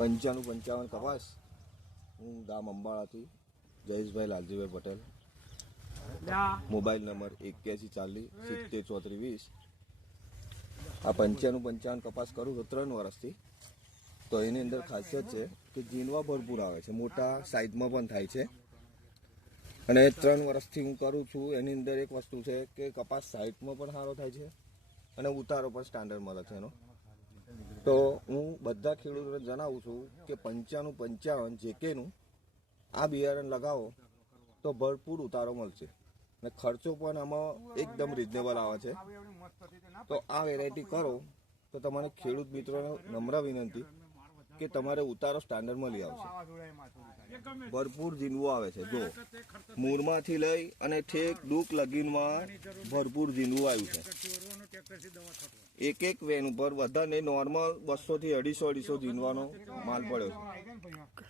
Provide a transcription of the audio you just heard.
પંચાણું પંચાવન કપાસ. હું ગામ અંબાળાથી જયેશભાઈ લાલજીભાઈ પટેલ. મોબાઈલ નંબર એક્યાસી ચાલીસ સિત્તેર ચોત્રીસ વીસ. આ પંચાણું પંચાવન કપાસ કરું છું ત્રણ વર્ષથી. તો એની અંદર ખાસિયત છે કે જીનવા ભરપૂર આવે છે. મોટા સાઇઝમાં પણ થાય છે. અને ત્રણ વર્ષથી હું કરું છું. એની અંદર એક વસ્તુ છે કે કપાસ સાઇટમાં પણ સારો થાય છે અને ઉતારો પણ સ્ટાન્ડર્ડ મળે છે એનો. તો હું બધા ખેડૂતોને જણાવું છું કે પંચાણું પંચાવન જેકેનું આ બિયારણ લગાવો તો ભરપૂર ઉતારો મળશે. અને ખર્ચો પણ આમાં એકદમ રિઝનેબલ આવે છે. તો આ વેરાયટી કરો તો તમારે ખેડૂત મિત્રોને નમ્ર વિનંતી કે તમારે ઉતારો સ્ટાન્ડર્ડ મળી આવશે. ભરપૂર ઝીંડવું આવે છે. જો મૂળમાંથી લઈ અને ઠેક ડૂક લગીનમાં ભરપૂર ઝીંડવું આવ્યું છે. એક એક વેન ઉપર બધાને નોર્મલ બસો થી અઢીસો અઢીસો જીનવાનો માલ પડ્યો છે.